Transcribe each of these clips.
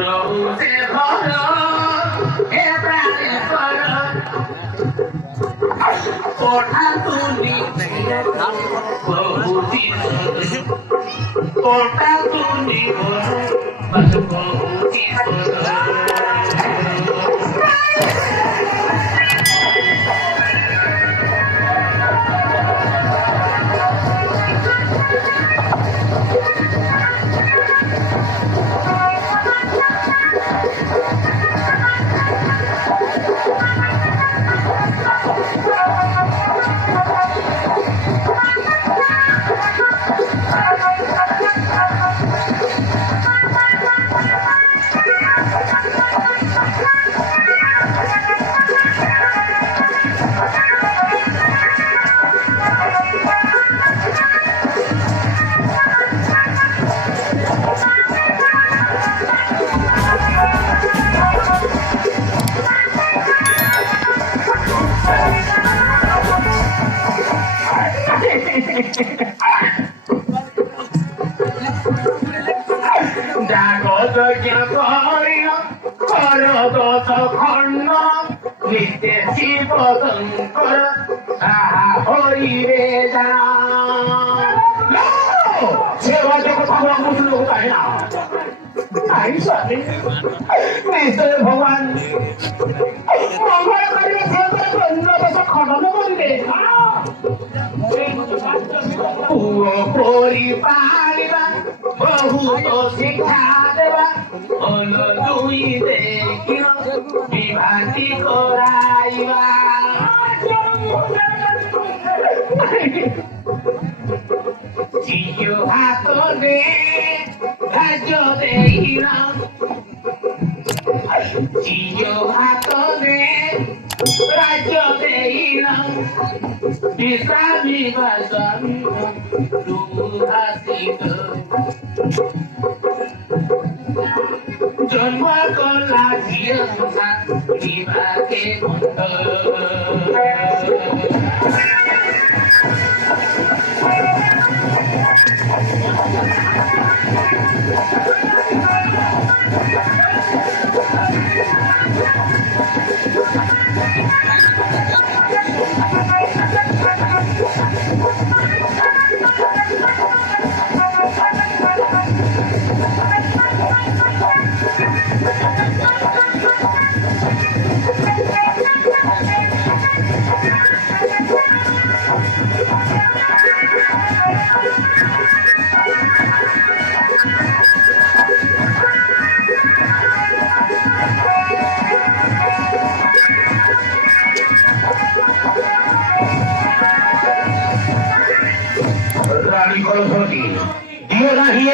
রহুতে ঘর এ প্রাণেশ্বর কোঠা তুলি বহুতি কোঠা তুলি বহুতি জাগত কর দশ খণ্ড নিতে শিব শঙ্কর হইবে সেবা জগৎ আমরা মুসলিম তাই না তাই স্বামী নিশ্চয় ভগবান মঙ্গল করিবে সেবা জন্য দশ খণ্ডন করিবে পুরো পরিপালিবা বহুত শিক্ষা দেবা হলো দুই দেখিল বিভাতি করাইবা জিও হাত দে রাজ্য দেখিলাম জিও হাত দে রাজ্য দেখিলাম Isami basami duhasik Janma kola jiya dibake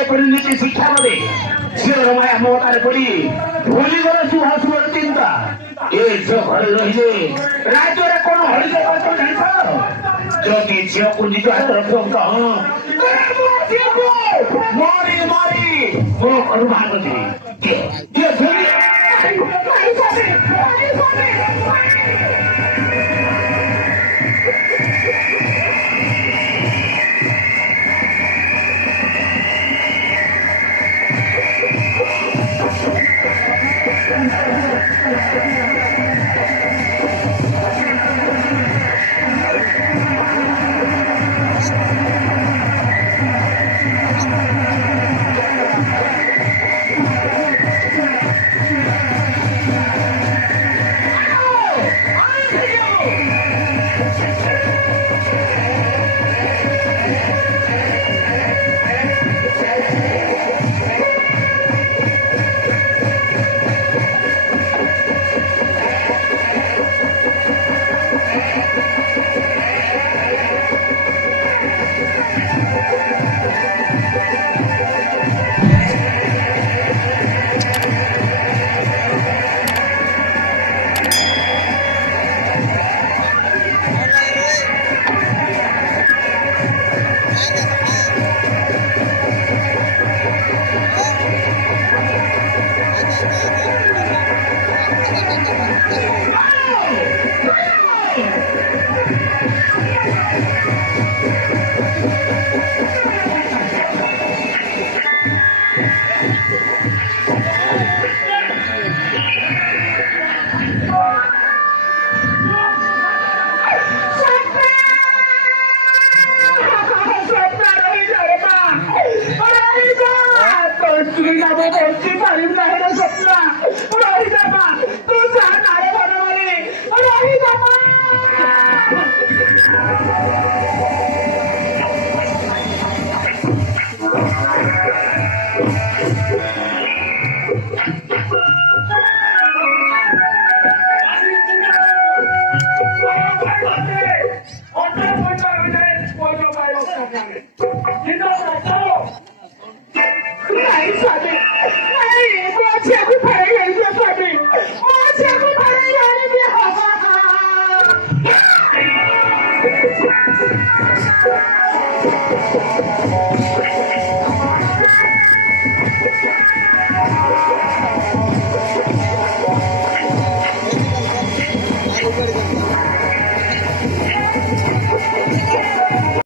परिणति शिक्षा मध्ये झिओर माया ममताले पढी भोलिगला सुहासुर चिन्ता ए झिओ घरे रहिले राज्यले कोन हरिले गर्छ जान्छ जति झिओ पुंजीको हात रखौँ मरी मरी म अनुमान गरे के झोली नाही स्वामी नाही माझी आखू फाडायला घ्यायची स्वामी माझी आखू फाडायला घ्यायची